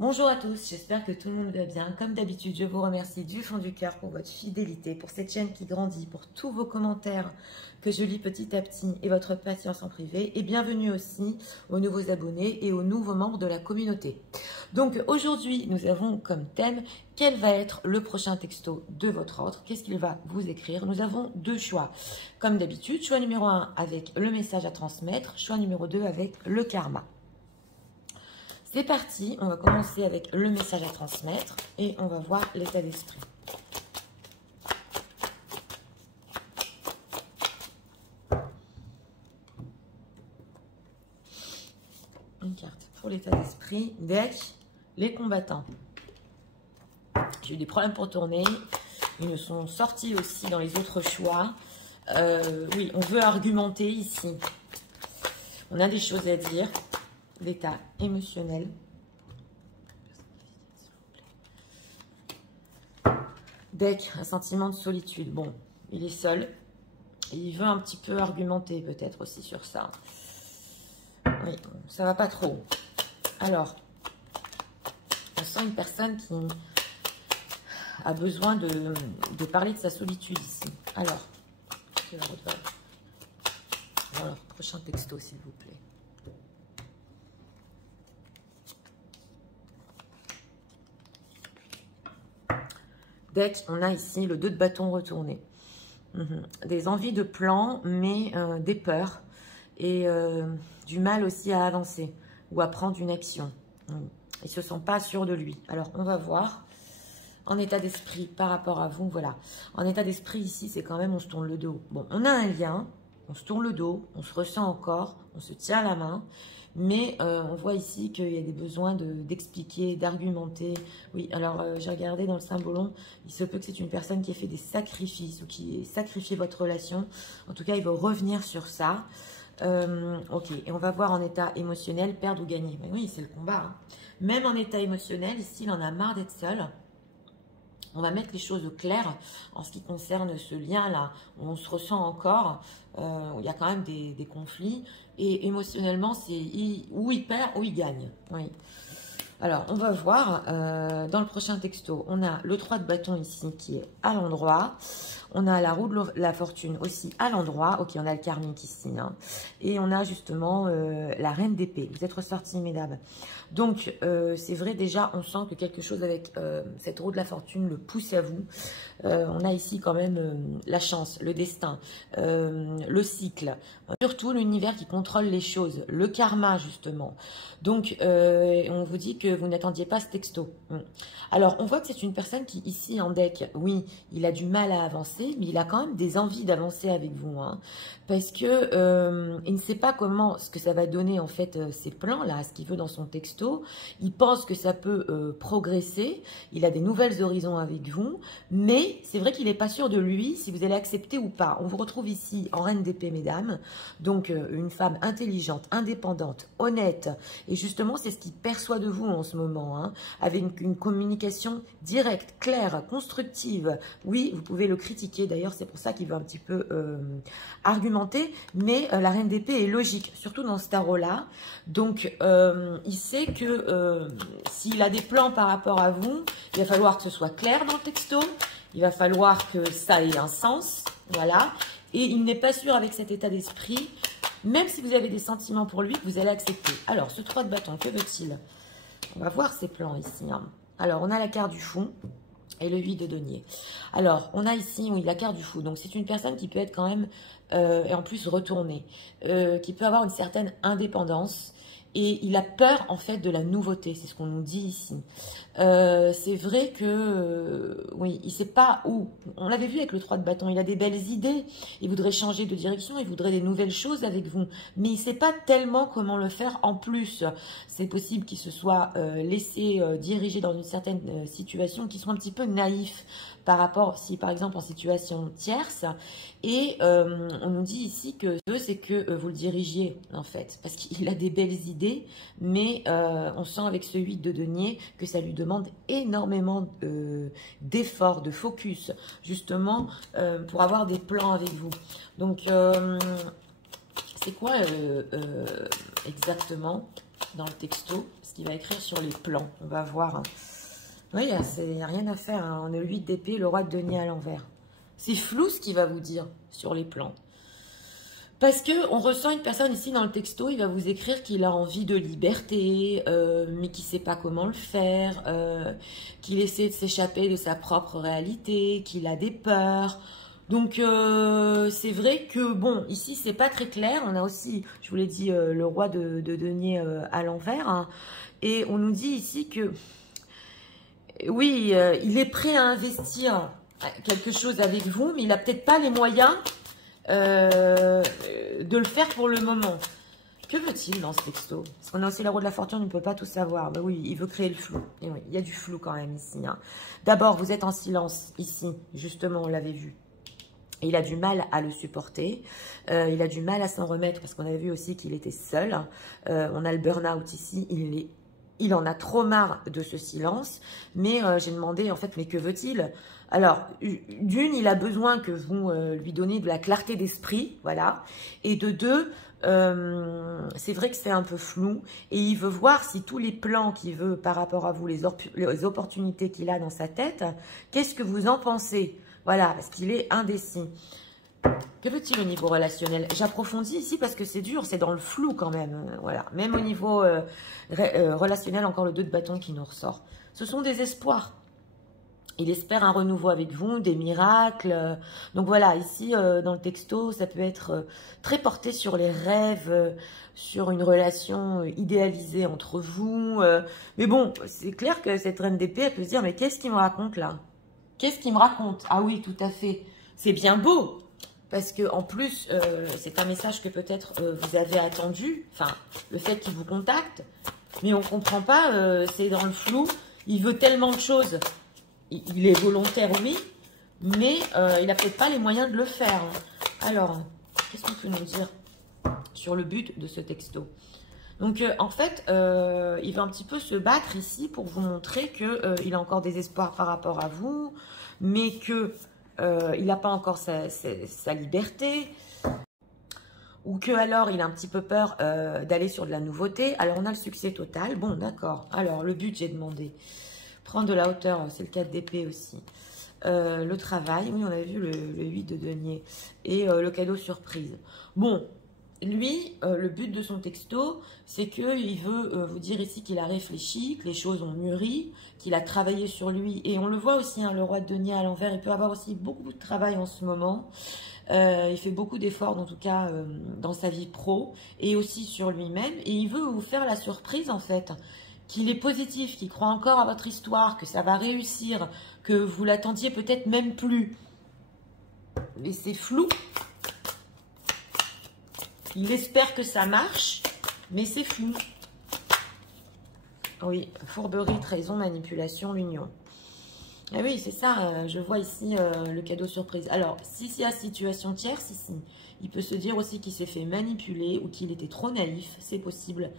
Bonjour à tous, j'espère que tout le monde va bien. Comme d'habitude, je vous remercie du fond du cœur pour votre fidélité, pour cette chaîne qui grandit, pour tous vos commentaires que je lis petit à petit et votre patience en privé. Et bienvenue aussi aux nouveaux abonnés et aux nouveaux membres de la communauté. Donc aujourd'hui, nous avons comme thème quel va être le prochain texto de votre ordre. Qu'est-ce qu'il va vous écrire? Nous avons deux choix. Comme d'habitude, choix numéro 1 avec le message à transmettre, choix numéro 2 avec le karma. C'est parti, on va commencer avec le message à transmettre et on va voir l'état d'esprit. Une carte pour l'état d'esprit, deck, les combattants. J'ai eu des problèmes pour tourner, ils me sont sortis aussi dans les autres choix. Oui, on veut argumenter ici. On a des choses à dire. L'état émotionnel. Deck, un sentiment de solitude. Bon, il est seul. Et il veut un petit peu argumenter peut-être aussi sur ça. Oui, ça va pas trop. Alors, on sent une personne qui a besoin de parler de sa solitude ici. Alors, voilà, prochain texto s'il vous plaît. Deck, on a ici le 2 de bâton retourné. Des envies de plan, mais des peurs et du mal aussi à avancer ou à prendre une action. Il ne se sent pas sûr de lui. Alors, on va voir en état d'esprit par rapport à vous. Voilà. En état d'esprit, ici, c'est quand même on se tourne le dos. Bon, on a un lien, on se tourne le dos, on se ressent encore, on se tient la main. Mais on voit ici qu'il y a des besoins d'expliquer, d'argumenter. Oui, alors j'ai regardé dans le symbolon, il se peut que c'est une personne qui ait fait des sacrifices ou qui ait sacrifié votre relation. En tout cas, il va revenir sur ça. Ok, et on va voir en état émotionnel, perdre ou gagner. Mais oui, c'est le combat. Hein. Même en état émotionnel, ici, il en a marre d'être seul. On va mettre les choses au clair en ce qui concerne ce lien-là, où on se ressent encore, où il y a quand même des conflits. Et émotionnellement, c'est où il perd, ou il gagne. Oui. Alors, on va voir dans le prochain texto. On a le 3 de bâton ici qui est à l'endroit. On a la roue de la fortune aussi à l'endroit. Ok, on a le karmique ici. Hein. Et on a justement la reine d'épée. Vous êtes ressortis, mesdames. Donc, c'est vrai, déjà, on sent que quelque chose avec cette roue de la fortune le pousse à vous. On a ici quand même la chance, le destin, le cycle. Surtout l'univers qui contrôle les choses. Le karma, justement. Donc, on vous dit que vous n'attendiez pas ce texto. Alors, on voit que c'est une personne qui, ici, en deck, oui, il a du mal à avancer, mais il a quand même des envies d'avancer avec vous. Hein, parce que il ne sait pas comment, ce que ça va donner, en fait, ces plans-là, ce qu'il veut dans son texto. Il pense que ça peut progresser. Il a des nouvelles horizons avec vous. Mais c'est vrai qu'il n'est pas sûr de lui, si vous allez accepter ou pas. On vous retrouve ici en reine d'épée, mesdames. Donc, une femme intelligente, indépendante, honnête. Et justement, c'est ce qu'il perçoit de vous en ce moment, hein, avec une communication directe, claire, constructive. Oui, vous pouvez le critiquer, d'ailleurs, c'est pour ça qu'il veut un petit peu argumenter, mais la reine d'épée est logique, surtout dans ce tarot-là. Donc, il sait que s'il a des plans par rapport à vous, il va falloir que ce soit clair dans le texto, il va falloir que ça ait un sens, voilà. Et il n'est pas sûr avec cet état d'esprit, même si vous avez des sentiments pour lui, que vous allez accepter. Alors, ce 3 de bâton, que veut-il? On va voir ses plans ici. Hein. Alors, on a la carte du fou et le 8 de denier. Alors, on a ici, oui, la carte du fou. Donc, c'est une personne qui peut être quand même, et en plus retournée, qui peut avoir une certaine indépendance. Et il a peur, en fait, de la nouveauté. C'est ce qu'on nous dit ici. C'est vrai que, oui, il ne sait pas où. On l'avait vu avec le 3 de bâton. Il a des belles idées. Il voudrait changer de direction. Il voudrait des nouvelles choses avec vous. Mais il ne sait pas tellement comment le faire en plus. C'est possible qu'il se soit laissé diriger dans une certaine situation, qu'il soit un petit peu naïf par rapport, si par exemple en situation tierce. Et on nous dit ici que c'est que vous le dirigiez, en fait. Parce qu'il a des belles idées, mais on sent avec ce 8 de denier que ça lui demande énormément d'efforts, de focus, justement, pour avoir des plans avec vous. Donc, c'est quoi exactement dans le texto? Parce ce qu'il va écrire sur les plans. On va voir. Hein. Oui, il n'y a rien à faire. Hein. On a 8 d'épée, le roi de denier à l'envers. C'est flou ce qu'il va vous dire sur les plans. Parce qu'on ressent une personne ici dans le texto, il va vous écrire qu'il a envie de liberté, mais qu'il ne sait pas comment le faire, qu'il essaie de s'échapper de sa propre réalité, qu'il a des peurs. Donc, c'est vrai que, bon, ici, c'est pas très clair. On a aussi, je vous l'ai dit, le roi de denier à l'envers. Hein, et on nous dit ici que, oui, il est prêt à investir quelque chose avec vous, mais il n'a peut-être pas les moyens de le faire pour le moment. Que veut-il dans ce texto? Parce qu'on a aussi la roue de la fortune, on ne peut pas tout savoir. Ben oui, il veut créer le flou. Et oui, il y a du flou quand même ici. Hein. D'abord, vous êtes en silence ici, justement, on l'avait vu. Et il a du mal à le supporter. Il a du mal à s'en remettre parce qu'on a vu aussi qu'il était seul. On a le burn-out ici. Il en a trop marre de ce silence. Mais j'ai demandé, en fait, mais que veut-il? Alors, d'une, il a besoin que vous lui donniez de la clarté d'esprit, voilà. Et de deux, c'est vrai que c'est un peu flou. Et il veut voir si tous les plans qu'il veut par rapport à vous, les opportunités qu'il a dans sa tête, qu'est-ce que vous en pensez? Voilà, parce qu'il est indécis. Que veut-il au niveau relationnel? J'approfondis ici parce que c'est dur, c'est dans le flou quand même. Voilà, même au niveau relationnel, encore le 2 de bâton qui nous ressort. Ce sont des espoirs. Il espère un renouveau avec vous, des miracles. Donc voilà, ici, dans le texto, ça peut être très porté sur les rêves, sur une relation idéalisée entre vous. Mais bon, c'est clair que cette reine d'épée, elle peut se dire, mais qu'est-ce qu'il me raconte là? Qu'est-ce qu'il me raconte? Ah oui, tout à fait. C'est bien beau. Parce que en plus, c'est un message que peut-être vous avez attendu. Enfin, le fait qu'il vous contacte. Mais on ne comprend pas, c'est dans le flou. Il veut tellement de choses. Il est volontaire, oui, mais il n'a peut-être pas les moyens de le faire. Alors, qu'est-ce qu'on peut nous dire sur le but de ce texto? Donc, en fait, il va un petit peu se battre ici pour vous montrer qu'il a encore des espoirs par rapport à vous, mais qu'il n'a pas encore sa liberté, ou que alors il a un petit peu peur d'aller sur de la nouveauté. Alors, on a le succès total. Bon, d'accord. Alors, le but, j'ai demandé. Prendre de la hauteur, c'est le 4 d'épée aussi. Le travail, oui, on a vu le 8 de denier. Et le cadeau surprise. Bon, lui, le but de son texto, c'est qu'il veut vous dire ici qu'il a réfléchi, que les choses ont mûri, qu'il a travaillé sur lui. Et on le voit aussi, hein, le roi de denier à l'envers, il peut avoir aussi beaucoup de travail en ce moment. Il fait beaucoup d'efforts, en tout cas, dans sa vie pro et aussi sur lui-même. Et il veut vous faire la surprise, en fait, qu'il est positif, qu'il croit encore à votre histoire, que ça va réussir, que vous l'attendiez peut-être même plus. Mais c'est flou. Il espère que ça marche, mais c'est flou. Oui, fourberie, trahison, manipulation, l'union. Ah oui, c'est ça, je vois ici le cadeau surprise. Alors, si c'est la situation tierce, ici, il peut se dire aussi qu'il s'est fait manipuler ou qu'il était trop naïf, c'est possible.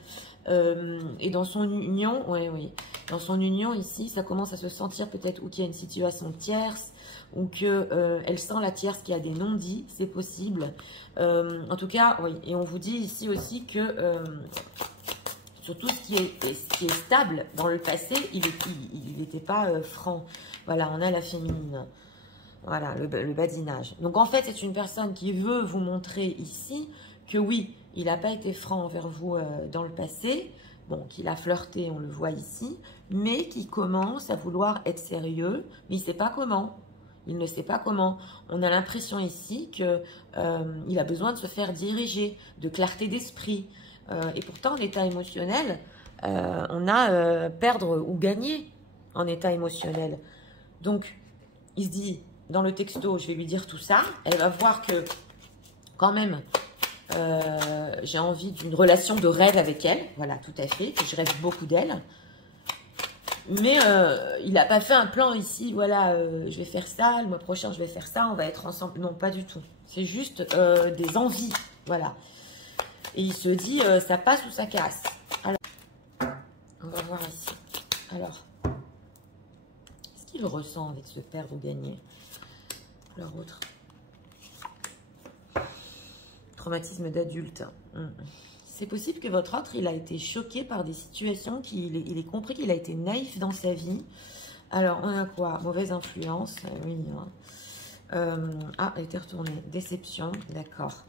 Et dans son union, oui, dans son union ici, ça commence à se sentir peut-être ou qu'il y a une situation tierce, ou qu'elle sent la tierce qui a des non-dits, c'est possible. En tout cas, oui, et on vous dit ici aussi que sur tout ce qui est stable dans le passé, il n'était pas franc. Voilà, on a la féminine. Voilà, le badinage. Donc en fait, c'est une personne qui veut vous montrer ici que oui, il n'a pas été franc envers vous dans le passé. Bon, qu'il a flirté, on le voit ici. Mais qui commence à vouloir être sérieux, mais il ne sait pas comment. Il ne sait pas comment. On a l'impression ici qu'il a besoin de se faire diriger, de clarté d'esprit. Et pourtant, en état émotionnel, on a perdre ou gagner en état émotionnel. Donc, il se dit, dans le texto, je vais lui dire tout ça. Elle va voir que, quand même, j'ai envie d'une relation de rêve avec elle. Voilà, tout à fait, que je rêve beaucoup d'elle. Mais il n'a pas fait un plan ici, voilà, je vais faire ça, le mois prochain, je vais faire ça, on va être ensemble. Non, pas du tout. C'est juste des envies, voilà. Et il se dit, ça passe ou ça casse. Alors, on va voir ici. Alors, qu'est-ce qu'il ressent avec ce perdre ou gagner? Alors, autre. Traumatisme d'adulte. C'est possible que votre autre, il a été choqué par des situations, il est compris qu'il a été naïf dans sa vie. Alors, on a quoi? Mauvaise influence, oui. Ah, elle était retournée. Déception, d'accord.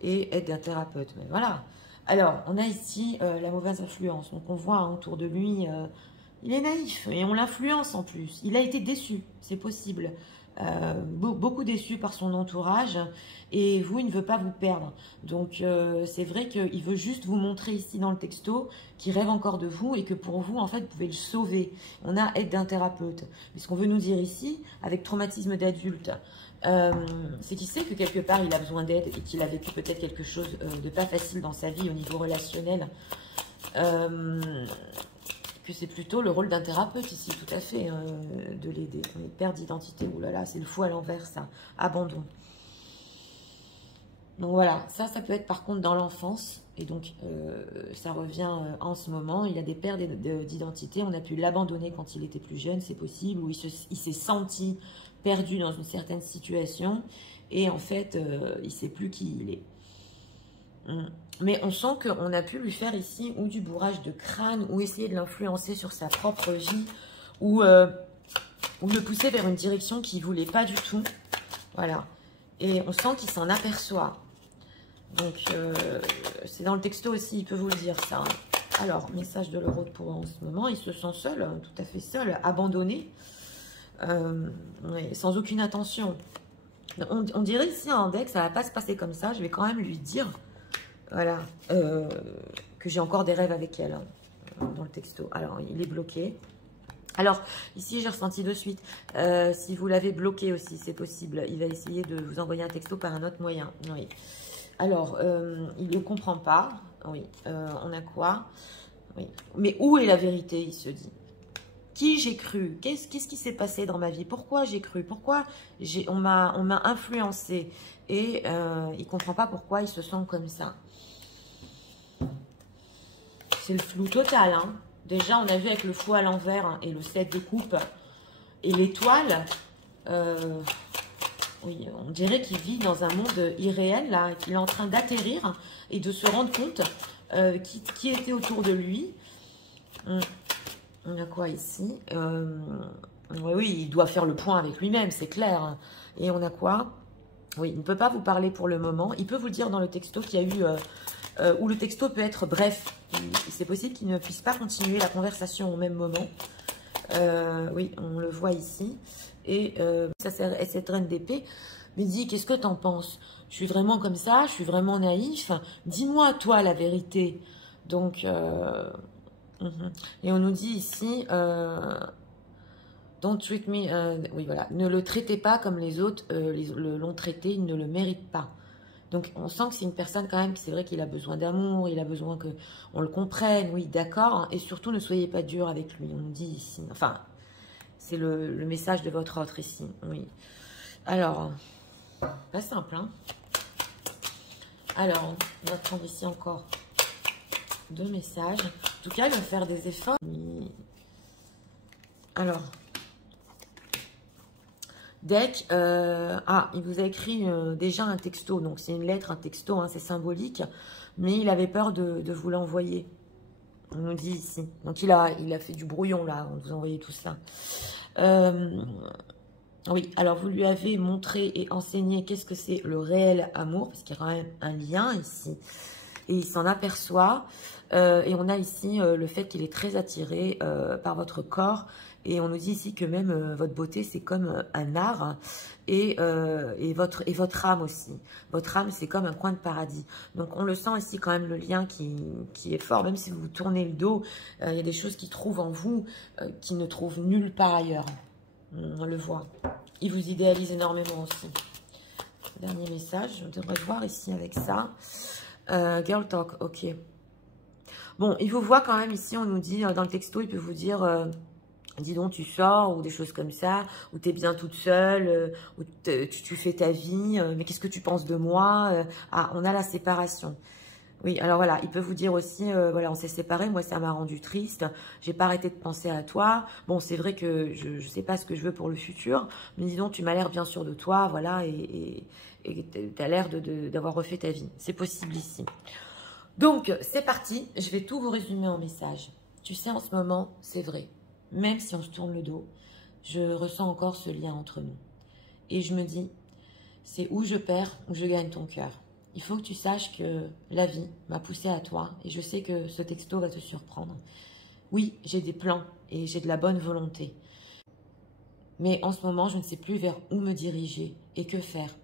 Et aide d'un thérapeute, mais voilà. Alors, on a ici la mauvaise influence. Donc, on voit autour de lui, il est naïf et on l'influence en plus. Il a été déçu, c'est possible. Beaucoup déçu par son entourage et vous, il ne veut pas vous perdre. Donc, c'est vrai qu'il veut juste vous montrer ici dans le texto qu'il rêve encore de vous et que pour vous, en fait, vous pouvez le sauver. On a aide d'un thérapeute. Mais ce qu'on veut nous dire ici, avec traumatisme d'adulte, c'est qu'il sait que quelque part, il a besoin d'aide et qu'il a vécu peut-être quelque chose de pas facile dans sa vie au niveau relationnel. Que c'est plutôt le rôle d'un thérapeute ici, tout à fait, de l'aider. Perte d'identité, oulala, c'est le fou à l'envers, ça. Abandon. Donc voilà, ça peut être par contre dans l'enfance. Et donc, ça revient en ce moment. Il a des pertes d'identité. On a pu l'abandonner quand il était plus jeune, c'est possible. Ou il s'est senti perdu dans une certaine situation. Et en fait, il ne sait plus qui il est. Mais on sent qu'on a pu lui faire ici ou du bourrage de crâne ou essayer de l'influencer sur sa propre vie ou le pousser vers une direction qu'il ne voulait pas du tout. Voilà. Et on sent qu'il s'en aperçoit. Donc, c'est dans le texto aussi, il peut vous le dire ça. Alors, message de l'euro pour en ce moment. Il se sent seul, tout à fait seul, abandonné, sans aucune attention. On dirait ici en deck, ça ne va pas se passer comme ça. Je vais quand même lui dire... Voilà, que j'ai encore des rêves avec elle dans le texto. Alors, il est bloqué. Alors, ici, j'ai ressenti de suite. Si vous l'avez bloqué aussi, c'est possible. Il va essayer de vous envoyer un texto par un autre moyen. Oui. Alors, il ne comprend pas. Oui. On a quoi? Oui. Mais où est la vérité, il se dit? Qui j'ai cru? Qu'est-ce qui s'est passé dans ma vie? Pourquoi j'ai cru? Pourquoi on m'a influencé? Et il ne comprend pas pourquoi il se sent comme ça. C'est le flou total. Hein. Déjà, on a vu avec le fou à l'envers et le 7 de coupe et l'étoile. Oui, on dirait qu'il vit dans un monde irréel, là, qu'il est en train d'atterrir et de se rendre compte qui était autour de lui. On a quoi ici? Oui, il doit faire le point avec lui-même, c'est clair. Et on a quoi? Oui, il ne peut pas vous parler pour le moment. Il peut vous dire dans le texto qu'il y a eu... où le texto peut être bref. C'est possible qu'il ne puisse pas continuer la conversation au même moment. Oui, on le voit ici. Et ça sert cette reine d'épée. Mais dit, qu'est-ce que t'en penses? Je suis vraiment comme ça? Je suis vraiment naïf? Dis-moi, toi, la vérité. Donc, et on nous dit ici... Don't treat me... oui, voilà. Ne le traitez pas comme les autres l'ont traité. Il ne le mérite pas. Donc, on sent que c'est une personne quand même, c'est vrai qu'il a besoin d'amour, il a besoin qu'on le comprenne, oui, d'accord. Et surtout, ne soyez pas dur avec lui, on nous dit ici. Enfin, c'est le message de votre autre ici, oui. Alors, pas simple, hein. Alors, on va prendre ici encore 2 messages. En tout cas, il va faire des efforts. Alors... Deck, il vous a écrit déjà un texto, donc c'est une lettre, un texto, hein, c'est symbolique, mais il avait peur de vous l'envoyer, on nous dit ici. Donc il a fait du brouillon là, on vous envoyait tout ça. Oui, alors vous lui avez montré et enseigné qu'est-ce que c'est le réel amour, parce qu'il y a quand même un lien ici, et il s'en aperçoit, et on a ici le fait qu'il est très attiré par votre corps. Et on nous dit ici que même votre beauté, c'est comme un art et votre âme aussi. Votre âme, c'est comme un coin de paradis. Donc, on le sent ici quand même, le lien qui est fort. Même si vous tournez le dos, il y a des choses qu'il trouve en vous qui ne trouvent nulle part ailleurs. On le voit. Il vous idéalise énormément aussi. Dernier message, je devrais voir ici avec ça. Girl talk, ok. Bon, il vous voit quand même ici, on nous dit dans le texto, il peut vous dire... dis donc, tu sors, ou des choses comme ça, ou tu es bien toute seule, ou tu fais ta vie, mais qu'est-ce que tu penses de moi? Ah, on a la séparation. Oui, alors voilà, il peut vous dire aussi, voilà, on s'est séparés, moi ça m'a rendu triste, j'ai pas arrêté de penser à toi. Bon, c'est vrai que je sais pas ce que je veux pour le futur, mais dis donc, tu m'as l'air bien sûr de toi, voilà, et tu as l'air d'avoir refait ta vie. C'est possible ici. Donc, c'est parti. Je vais tout vous résumer en message. Tu sais, en ce moment, c'est vrai. Même si on se tourne le dos, je ressens encore ce lien entre nous. Et je me dis, c'est où je perds, où je gagne ton cœur. Il faut que tu saches que la vie m'a poussé à toi et je sais que ce texto va te surprendre. Oui, j'ai des plans et j'ai de la bonne volonté. Mais en ce moment, je ne sais plus vers où me diriger et que faire.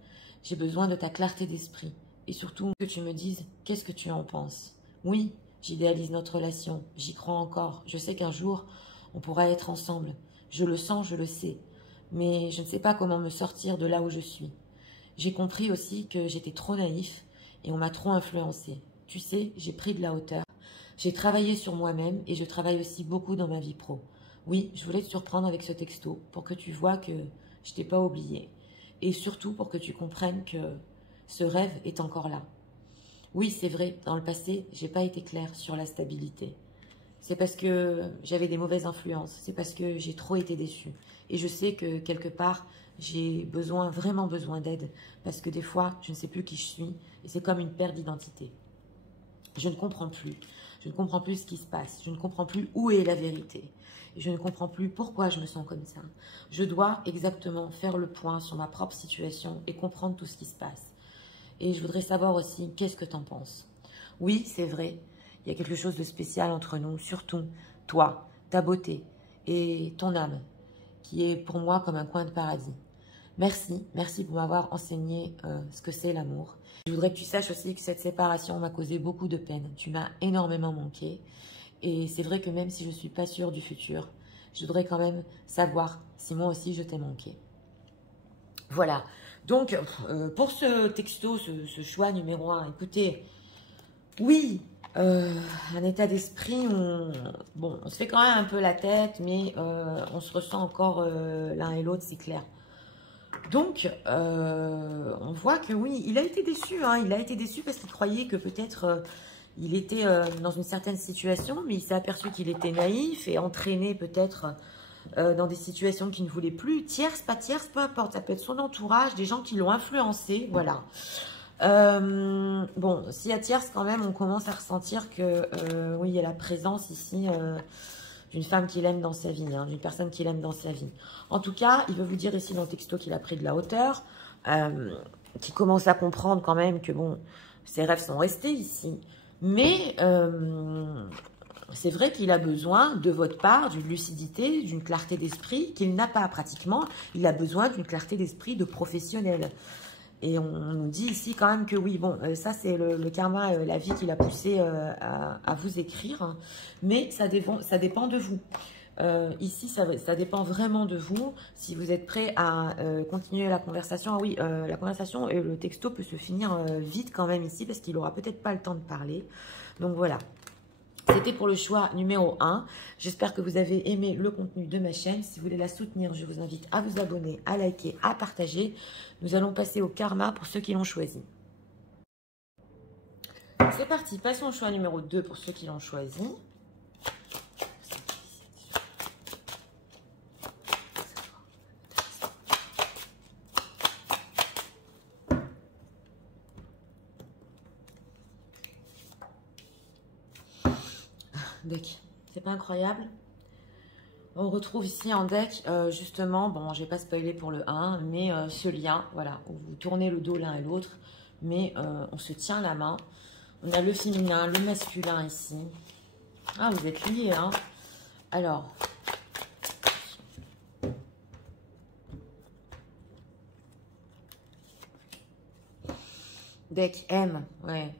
J'ai besoin de ta clarté d'esprit et surtout que tu me dises qu'est-ce que tu en penses. Oui, j'idéalise notre relation, j'y crois encore. Je sais qu'un jour, on pourra être ensemble. Je le sens, je le sais. Mais je ne sais pas comment me sortir de là où je suis. J'ai compris aussi que j'étais trop naïf et on m'a trop influencé. Tu sais, j'ai pris de la hauteur. J'ai travaillé sur moi-même et je travaille aussi beaucoup dans ma vie pro. Oui, je voulais te surprendre avec ce texto pour que tu vois que je t'ai pas oublié. Et surtout pour que tu comprennes que ce rêve est encore là. Oui, c'est vrai, dans le passé, j'ai pas été claire sur la stabilité. C'est parce que j'avais des mauvaises influences. C'est parce que j'ai trop été déçue. Et je sais que quelque part, j'ai besoin, vraiment besoin d'aide. Parce que des fois, je ne sais plus qui je suis. Et c'est comme une perte d'identité. Je ne comprends plus. Je ne comprends plus ce qui se passe. Je ne comprends plus où est la vérité. Et je ne comprends plus pourquoi je me sens comme ça. Je dois exactement faire le point sur ma propre situation et comprendre tout ce qui se passe. Et je voudrais savoir aussi, qu'est-ce que tu en penses? Oui, c'est vrai. Il y a quelque chose de spécial entre nous, surtout toi, ta beauté et ton âme, qui est pour moi comme un coin de paradis. Merci, merci pour m'avoir enseigné ce que c'est l'amour. Je voudrais que tu saches aussi que cette séparation m'a causé beaucoup de peine. Tu m'as énormément manqué. Et c'est vrai que même si je ne suis pas sûre du futur, je voudrais quand même savoir si moi aussi je t'ai manqué. Voilà. Donc, pour ce texto, ce choix numéro 1, écoutez, oui, un état d'esprit, on se fait quand même un peu la tête, mais on se ressent encore l'un et l'autre, c'est clair. Donc, on voit que oui, il a été déçu, hein, il a été déçu parce qu'il croyait que peut-être il était dans une certaine situation, mais il s'est aperçu qu'il était naïf et entraîné peut-être dans des situations qu'il ne voulait plus, tierce, pas tierce, peu importe, ça peut être son entourage, des gens qui l'ont influencé, voilà. Bon, s'il y a tierce quand même, on commence à ressentir que oui, il y a la présence ici d'une femme qu'il aime dans sa vie, hein, d'une personne qu'il aime dans sa vie. En tout cas, il veut vous dire ici dans le texto qu'il a pris de la hauteur, qu'il commence à comprendre quand même que bon, ses rêves sont restés ici, mais c'est vrai qu'il a besoin de votre part d'une lucidité, d'une clarté d'esprit qu'il n'a pas pratiquement. Il a besoin d'une clarté d'esprit de professionnel. Et on nous dit ici quand même que oui, bon, ça c'est le karma, la vie qui l'a poussé à vous écrire. Hein, mais ça dépend de vous. Ici, ça dépend vraiment de vous. Si vous êtes prêt à continuer la conversation. Ah oui, la conversation et le texto peut se finir vite quand même ici parce qu'il n'aura peut-être pas le temps de parler. Donc voilà. C'était pour le choix numéro 1. J'espère que vous avez aimé le contenu de ma chaîne. Si vous voulez la soutenir, je vous invite à vous abonner, à liker, à partager. Nous allons passer au karma pour ceux qui l'ont choisi. C'est parti, passons au choix numéro 2 pour ceux qui l'ont choisi. Deck, c'est pas incroyable? On retrouve ici en deck, justement, bon, je vais pas spoiler pour le 1, mais ce lien, voilà, où vous tournez le dos l'un à l'autre, mais on se tient la main. On a le féminin, le masculin ici. Ah, vous êtes liés, hein? Alors, deck M, ouais.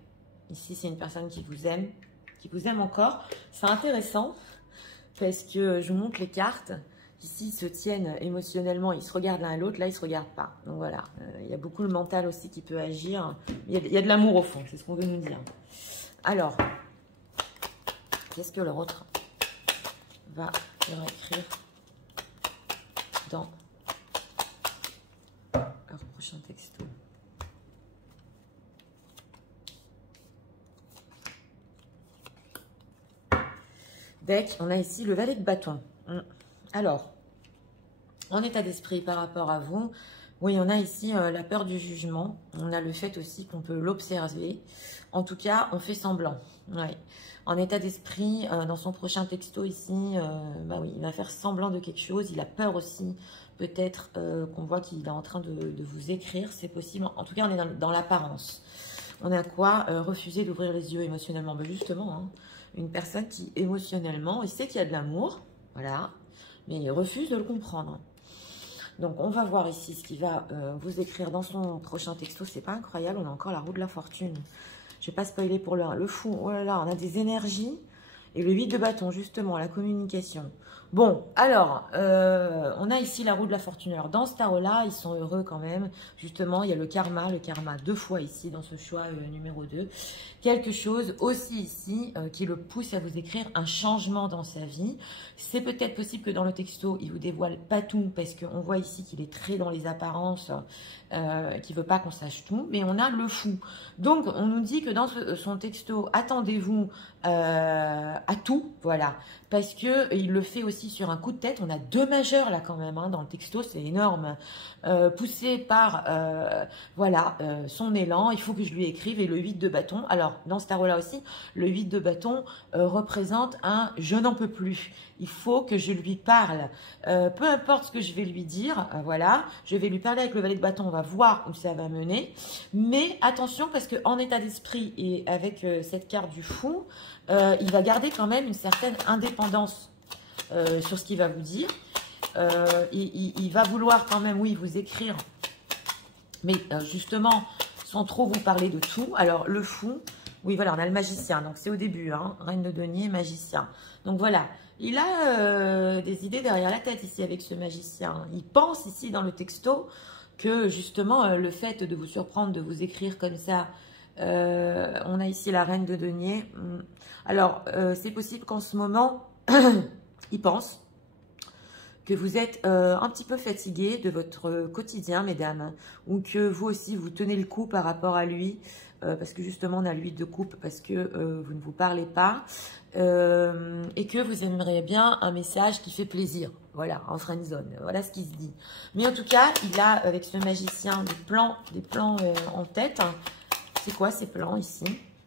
Ici, c'est une personne qui vous aime encore. C'est intéressant parce que je vous montre les cartes. Ici, ils se tiennent émotionnellement, ils se regardent l'un à l'autre. Là, ils ne se regardent pas. Donc voilà, il y a beaucoup le mental aussi qui peut agir. Il y a de l'amour au fond, c'est ce qu'on veut nous dire. Alors, qu'est-ce que l'autre va leur écrire dans leur prochain texto? Deck, on a ici le valet de bâton. Alors, en état d'esprit par rapport à vous, Oui, on a ici la peur du jugement. On a le fait aussi qu'on peut l'observer. En tout cas, on fait semblant. Ouais. En état d'esprit, dans son prochain texto ici, bah oui, il va faire semblant de quelque chose. Il a peur aussi, peut-être qu'on voit qu'il est en train de vous écrire. C'est possible. En tout cas, on est dans l'apparence. On a quoi? Refuser d'ouvrir les yeux émotionnellement. Ben justement, hein, une personne qui émotionnellement, il sait qu'il y a de l'amour, voilà, mais il refuse de le comprendre. Donc, on va voir ici ce qu'il va vous écrire dans son prochain texto. C'est pas incroyable, on a encore la roue de la fortune. Je vais pas spoiler pour le fou. Oh là là, on a des énergies. Et le 8 de bâton, justement, la communication. Bon, alors, on a ici la roue de la fortune. Alors, dans ce tarot-là, ils sont heureux quand même. Justement, il y a le karma 2 fois ici, dans ce choix numéro 2. Quelque chose aussi ici qui le pousse à vous écrire un changement dans sa vie. C'est peut-être possible que dans le texto, il vous dévoile pas tout, parce qu'on voit ici qu'il est très dans les apparences, qu'il veut pas qu'on sache tout. Mais on a le fou. Donc, on nous dit que dans son texto, attendez-vous à tout, voilà, parce que il le fait aussi sur un coup de tête. On a 2 majeurs là quand même, hein, dans le texto, c'est énorme, poussé par voilà, son élan, il faut que je lui écrive. Et le 8 de bâton, alors dans ce tarot là aussi, le 8 de bâton représente un je n'en peux plus, il faut que je lui parle, peu importe ce que je vais lui dire, voilà, je vais lui parler avec le valet de bâton, on va voir où ça va mener, mais attention parce que en état d'esprit et avec cette carte du fou, il va garder quand même une certaine indépendance sur ce qu'il va vous dire. Il va vouloir quand même, oui, vous écrire, mais justement, sans trop vous parler de tout. Alors, le fou, oui, voilà, on a le magicien. Donc, c'est au début, hein, reine de denier, magicien. Donc, voilà, il a des idées derrière la tête ici avec ce magicien. Il pense ici dans le texto que, justement, le fait de vous surprendre, de vous écrire comme ça, on a ici la reine de denier. Alors, c'est possible qu'en ce moment, il pense que vous êtes un petit peu fatigué de votre quotidien, mesdames, ou que vous aussi, vous tenez le coup par rapport à lui, parce que justement, on a l'huile de coupe, parce que vous ne vous parlez pas, et que vous aimeriez bien un message qui fait plaisir, voilà, en friendzone, voilà ce qui se dit. Mais en tout cas, il a, avec ce magicien, des plans en tête. C'est quoi ces plans ici?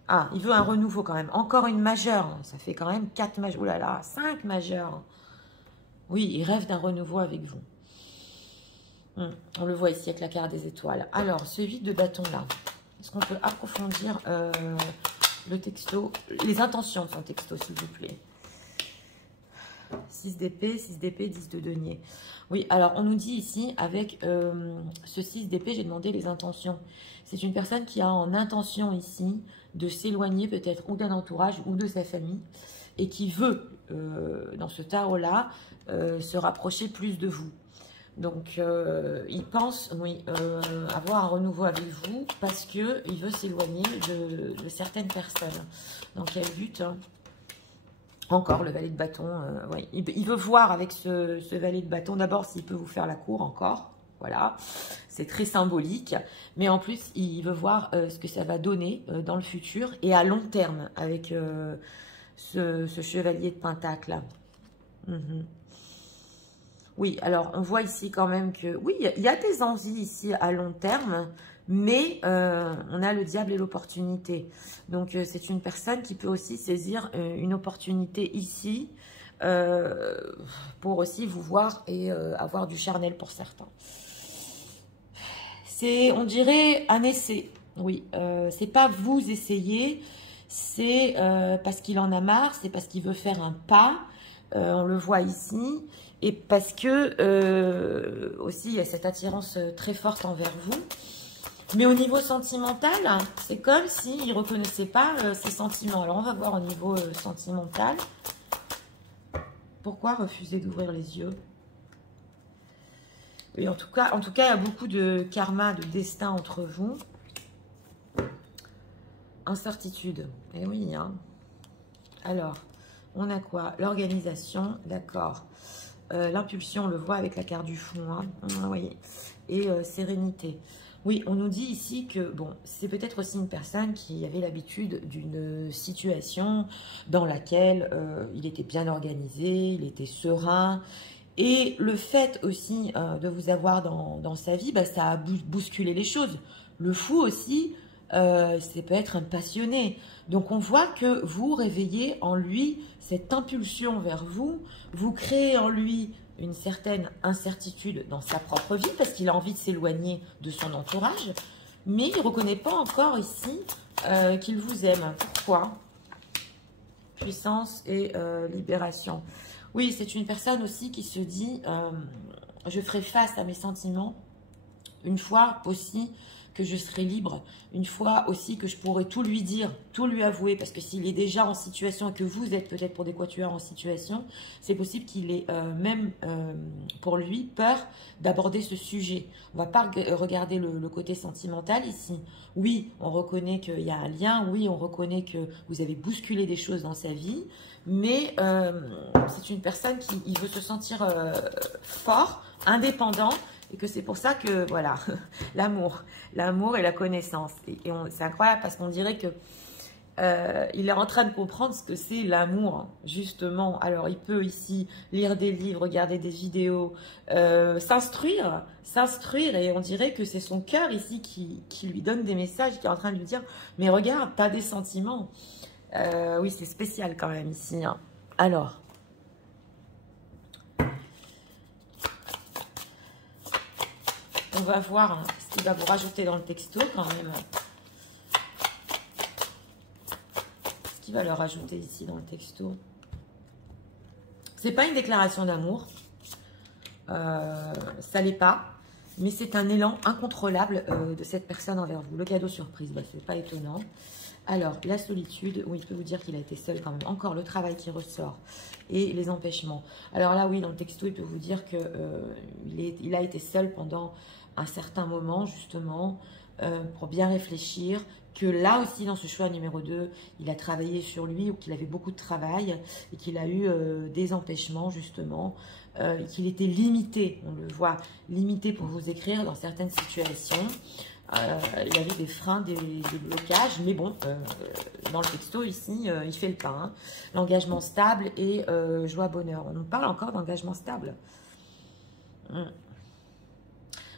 Ah, il veut un renouveau quand même. Encore une majeure. Ça fait quand même 4 majeures. Ouh là là, 5 majeures. Oui, il rêve d'un renouveau avec vous. On le voit ici avec la carte des étoiles. Alors, ce 8 de bâton là. Est-ce qu'on peut approfondir le texto, les intentions de son texto, s'il vous plaît? 6 d'épée, 10 de denier. Oui, alors on nous dit ici, avec ce 6 d'épée, j'ai demandé les intentions. C'est une personne qui a en intention ici de s'éloigner peut-être ou d'un entourage ou de sa famille et qui veut, dans ce tarot-là, se rapprocher plus de vous. Donc, il pense, oui, avoir un renouveau avec vous parce qu'il veut s'éloigner de certaines personnes. Dans quel but, hein? Encore le valet de bâton, ouais. Il veut voir avec ce valet de bâton, d'abord s'il peut vous faire la cour encore, voilà, c'est très symbolique, mais en plus il veut voir ce que ça va donner dans le futur et à long terme avec ce chevalier de pentacle. Oui, alors on voit ici quand même que, oui, il y a des envies ici à long terme, mais on a le diable et l'opportunité. Donc, c'est une personne qui peut aussi saisir une opportunité ici pour aussi vous voir et avoir du charnel pour certains. C'est, on dirait, un essai. Oui, c'est pas vous essayer, c'est parce qu'il en a marre, c'est parce qu'il veut faire un pas. On le voit ici. Et parce que aussi, il y a cette attirance très forte envers vous. Mais au niveau sentimental, c'est comme s'il ne reconnaissait pas ses sentiments. Alors, on va voir au niveau sentimental. Pourquoi refuser d'ouvrir les yeux? Oui, en tout cas, il y a beaucoup de karma, de destin entre vous. Incertitude. Eh oui, hein. Alors, on a quoi? L'organisation, d'accord. L'impulsion, on le voit avec la carte du fou, hein. Vous voyez. Et sérénité. Oui, on nous dit ici que, bon, c'est peut-être aussi une personne qui avait l'habitude d'une situation dans laquelle il était bien organisé, il était serein, Et le fait aussi de vous avoir dans sa vie, bah, ça a bousculé les choses. Le fou aussi, ça peut être un passionné. Donc on voit que vous réveillez en lui cette impulsion vers vous, vous créez en lui une certaine incertitude dans sa propre vie parce qu'il a envie de s'éloigner de son entourage, mais il ne reconnaît pas encore ici qu'il vous aime. Pourquoi? Puissance et libération. Oui, c'est une personne aussi qui se dit je ferai face à mes sentiments une fois aussi que je serai libre, une fois aussi que je pourrai tout lui dire, tout lui avouer, parce que s'il est déjà en situation et que vous êtes peut-être pour des quatuors en situation, c'est possible qu'il ait même pour lui peur d'aborder ce sujet. On ne va pas regarder le côté sentimental ici. Oui, on reconnaît qu'il y a un lien, oui, on reconnaît que vous avez bousculé des choses dans sa vie, mais c'est une personne qui veut se sentir fort, indépendant, et que c'est pour ça que, voilà, l'amour et la connaissance. Et c'est incroyable parce qu'on dirait que il est en train de comprendre ce que c'est l'amour, justement. Alors, il peut ici lire des livres, regarder des vidéos, s'instruire, et on dirait que c'est son cœur ici qui lui donne des messages, qui est en train de lui dire « Mais regarde, tu as des sentiments. » Oui, c'est spécial quand même ici. Hein. Alors, on va voir hein, ce qu'il va vous rajouter dans le texto quand même. Ce qu'il va leur rajouter ici dans le texto. C'est pas une déclaration d'amour. Ça l'est pas. Mais c'est un élan incontrôlable de cette personne envers vous. Le cadeau surprise, bah, c'est pas étonnant. Alors, la solitude, oui, il peut vous dire qu'il a été seul quand même. Encore le travail qui ressort et les empêchements. Alors là, oui, dans le texto, il peut vous dire qu'il a été seul pendant un certain moment, justement, pour bien réfléchir. Que là aussi, dans ce choix numéro 2, il a travaillé sur lui ou qu'il avait beaucoup de travail et qu'il a eu des empêchements, justement. Qu'il était limité, on le voit, limité pour vous écrire dans certaines situations. Il y avait des freins, des blocages, mais bon, dans le texto ici, il fait le pas. Hein. L'engagement stable et joie, bonheur. On nous parle encore d'engagement stable.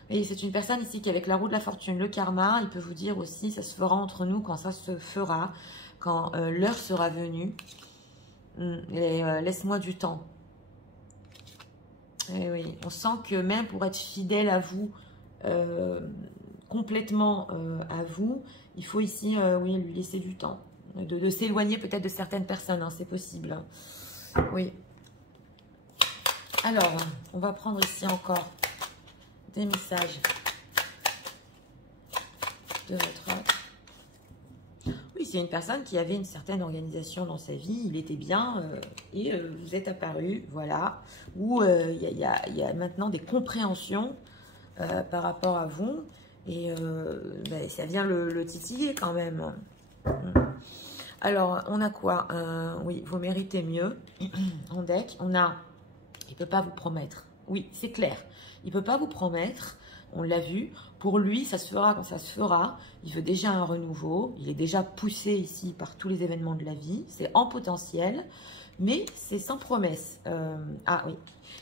Et c'est une personne ici qui, avec la roue de la fortune, le karma, il peut vous dire aussi, ça se fera entre nous quand ça se fera, quand l'heure sera venue. Laisse-moi du temps. Et oui, on sent que même pour être fidèle à vous, complètement à vous, il faut ici, oui, lui laisser du temps. De s'éloigner peut-être de certaines personnes, hein, c'est possible. Oui. Alors, on va prendre ici encore des messages de votre... Oui, c'est une personne qui avait une certaine organisation dans sa vie, il était bien et vous êtes apparu, voilà, où il y a maintenant des compréhensions par rapport à vous et ben, ça vient le titiller quand même. Alors, on a quoi? Oui, vous méritez mieux en deck. On a, il ne peut pas vous promettre. Oui, c'est clair. Il ne peut pas vous promettre, on l'a vu. Pour lui, ça se fera quand ça se fera. Il veut déjà un renouveau. Il est déjà poussé ici par tous les événements de la vie. C'est en potentiel, mais c'est sans promesse. Ah oui,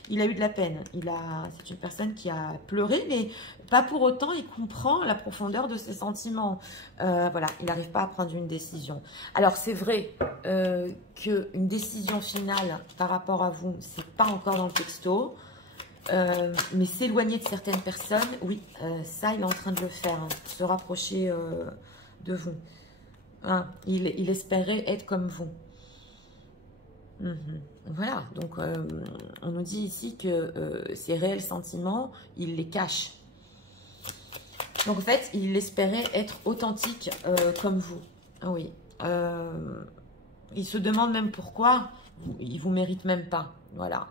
il a eu de la peine. C'est une personne qui a pleuré, mais pas pour autant, il comprend la profondeur de ses sentiments. Voilà, il n'arrive pas à prendre une décision. Alors, c'est vrai qu'une décision finale par rapport à vous, c'est pas encore dans le texto. Mais s'éloigner de certaines personnes, oui, ça, il est en train de le faire, hein, se rapprocher de vous. Hein, il espérait être comme vous. Voilà, donc on nous dit ici que ses réels sentiments, il les cache. Donc en fait, il espérait être authentique comme vous. Ah oui. Il se demande même pourquoi il ne vous mérite même pas. Voilà.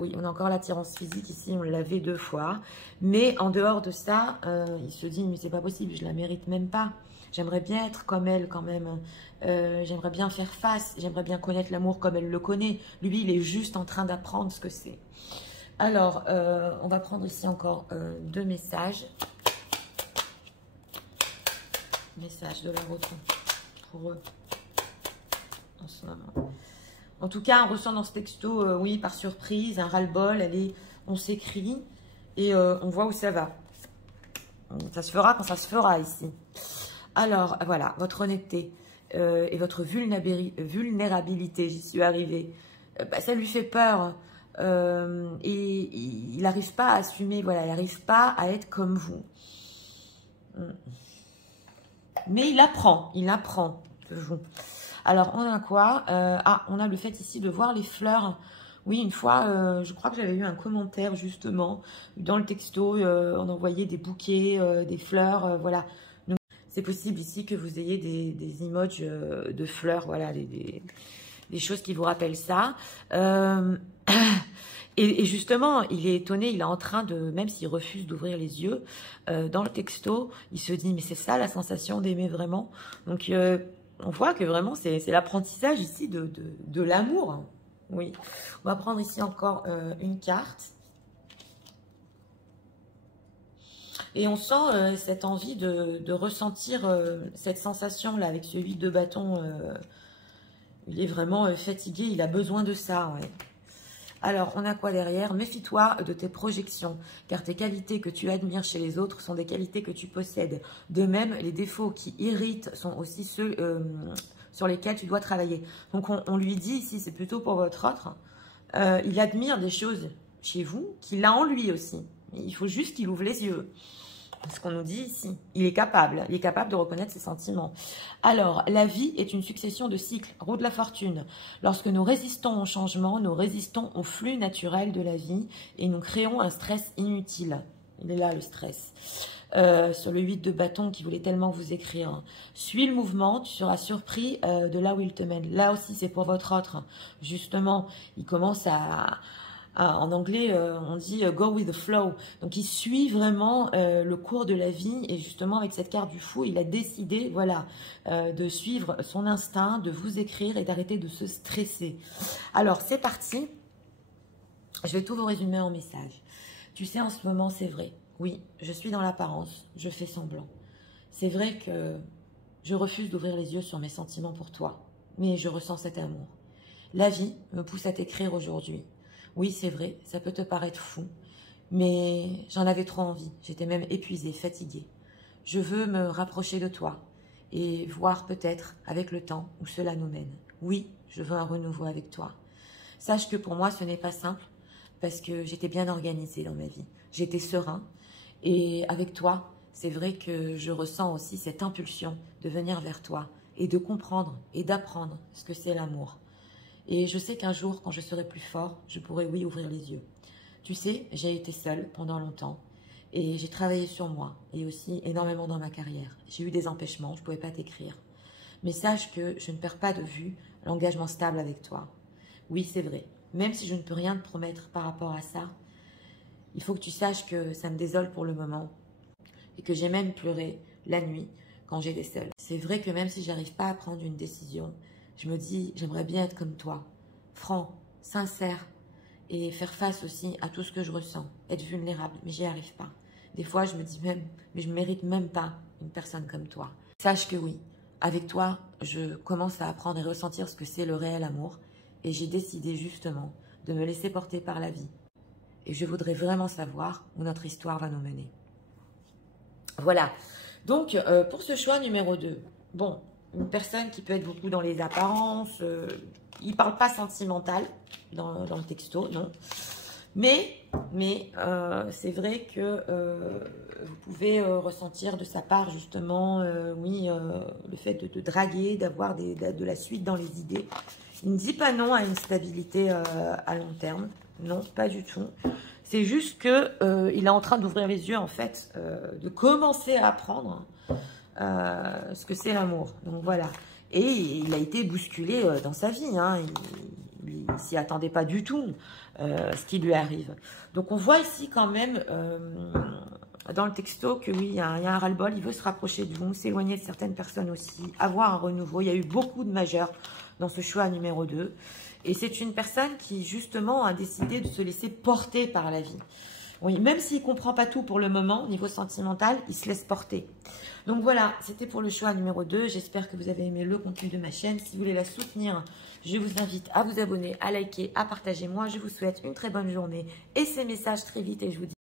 Oui, on a encore l'attirance physique ici, on l'avait 2 fois. Mais en dehors de ça, il se dit, mais c'est pas possible, je la mérite même pas. J'aimerais bien être comme elle quand même. J'aimerais bien faire face, j'aimerais bien connaître l'amour comme elle le connaît. Lui, il est juste en train d'apprendre ce que c'est. Alors, on va prendre ici encore 2 messages. Message de la retour pour eux en ce moment. En tout cas, on ressent dans ce texto, oui, par surprise, un ras-le-bol, on s'écrit et on voit où ça va. Ça se fera quand ça se fera ici. Alors, voilà, votre honnêteté et votre vulnérabilité, j'y suis arrivée. Bah, ça lui fait peur. Et il n'arrive pas à assumer, voilà, il n'arrive pas à être comme vous. Mais il apprend de vous. Alors, on a quoi? On a le fait ici de voir les fleurs. Oui, une fois, je crois que j'avais eu un commentaire justement dans le texto. On envoyait des bouquets, des fleurs, voilà. Donc, c'est possible ici que vous ayez des emojis de fleurs, voilà, des choses qui vous rappellent ça. Et justement, il est étonné, il est en train de, même s'il refuse d'ouvrir les yeux, dans le texto, il se dit, mais c'est ça la sensation d'aimer vraiment. Donc, on voit que vraiment, c'est l'apprentissage ici de l'amour. Oui. On va prendre ici encore une carte. Et on sent cette envie de ressentir cette sensation-là avec ce 8 de bâton. Il est vraiment fatigué, il a besoin de ça, ouais. Alors, on a quoi derrière? Méfie-toi de tes projections, car tes qualités que tu admires chez les autres sont des qualités que tu possèdes. De même, les défauts qui irritent sont aussi ceux sur lesquels tu dois travailler. Donc, on lui dit ici, c'est plutôt pour votre autre, il admire des choses chez vous qu'il a en lui aussi. Il faut juste qu'il ouvre les yeux. Ce qu'on nous dit ici, il est capable de reconnaître ses sentiments. Alors, la vie est une succession de cycles, roue de la fortune. Lorsque nous résistons au changement, nous résistons au flux naturel de la vie et nous créons un stress inutile. Il est là le stress. Sur le 8 de bâton qui voulait tellement vous écrire. Suis le mouvement, tu seras surpris de là où il te mène. Là aussi, c'est pour votre autre. Justement, il commence en anglais, on dit « go with the flow ». Donc, il suit vraiment le cours de la vie. Et justement, avec cette carte du fou, il a décidé, voilà, de suivre son instinct, de vous écrire et d'arrêter de se stresser. Alors, c'est parti. Je vais tout vous résumer en message. Tu sais, en ce moment, c'est vrai. Oui, je suis dans l'apparence. Je fais semblant. C'est vrai que je refuse d'ouvrir les yeux sur mes sentiments pour toi. Mais je ressens cet amour. La vie me pousse à t'écrire aujourd'hui. Oui, c'est vrai, ça peut te paraître fou, mais j'en avais trop envie. J'étais même épuisée, fatiguée. Je veux me rapprocher de toi et voir peut-être avec le temps où cela nous mène. Oui, je veux un renouveau avec toi. Sache que pour moi, ce n'est pas simple parce que j'étais bien organisée dans ma vie. J'étais serein et avec toi, c'est vrai que je ressens aussi cette impulsion de venir vers toi et de comprendre et d'apprendre ce que c'est l'amour. Et je sais qu'un jour, quand je serai plus fort, je pourrai, oui, ouvrir les yeux. Tu sais, j'ai été seule pendant longtemps et j'ai travaillé sur moi et aussi énormément dans ma carrière. J'ai eu des empêchements, je ne pouvais pas t'écrire. Mais sache que je ne perds pas de vue l'engagement stable avec toi. Oui, c'est vrai. Même si je ne peux rien te promettre par rapport à ça, il faut que tu saches que ça me désole pour le moment et que j'ai même pleuré la nuit quand j'étais seule. C'est vrai que même si j'arrive pas à prendre une décision, je me dis, j'aimerais bien être comme toi, franc, sincère, et faire face aussi à tout ce que je ressens, être vulnérable, mais j'y arrive pas. Des fois, je me dis même, mais je ne mérite même pas une personne comme toi. Sache que oui, avec toi, je commence à apprendre et ressentir ce que c'est le réel amour, et j'ai décidé justement de me laisser porter par la vie. Et je voudrais vraiment savoir où notre histoire va nous mener. Voilà, donc pour ce choix numéro 2, bon, une personne qui peut être beaucoup dans les apparences, il ne parle pas sentimental dans le texto, non. Mais c'est vrai que vous pouvez ressentir de sa part justement, oui, le fait de draguer, d'avoir de la suite dans les idées. Il ne dit pas non à une stabilité à long terme, non, pas du tout. C'est juste que il est en train d'ouvrir les yeux en fait, de commencer à apprendre ce que c'est l'amour. Donc voilà. Et il a été bousculé dans sa vie. Hein. Il ne s'y attendait pas du tout ce qui lui arrive. Donc on voit ici quand même dans le texto que oui, il y a un ras-le-bol. Il veut se rapprocher de vous, s'éloigner de certaines personnes aussi, avoir un renouveau. Il y a eu beaucoup de majeurs dans ce choix numéro 2. Et c'est une personne qui justement a décidé de se laisser porter par la vie. Oui, même s'il ne comprend pas tout pour le moment, niveau sentimental, il se laisse porter. Donc voilà, c'était pour le choix numéro 2. J'espère que vous avez aimé le contenu de ma chaîne. Si vous voulez la soutenir, je vous invite à vous abonner, à liker, à partager. Moi, je vous souhaite une très bonne journée et ces messages très vite et je vous dis